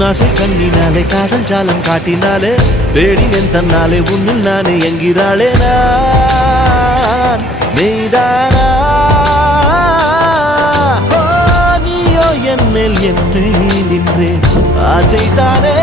உன்னாசை கண்ணினாலே காதல் ஜாலம் காட்டினாலே தேடினேன் தன்னாலே உன்னில் நானே என்கிறாளே நான் மெய்தானா நீயோ என் மேல் என்னே நின்றே ஆசைதானே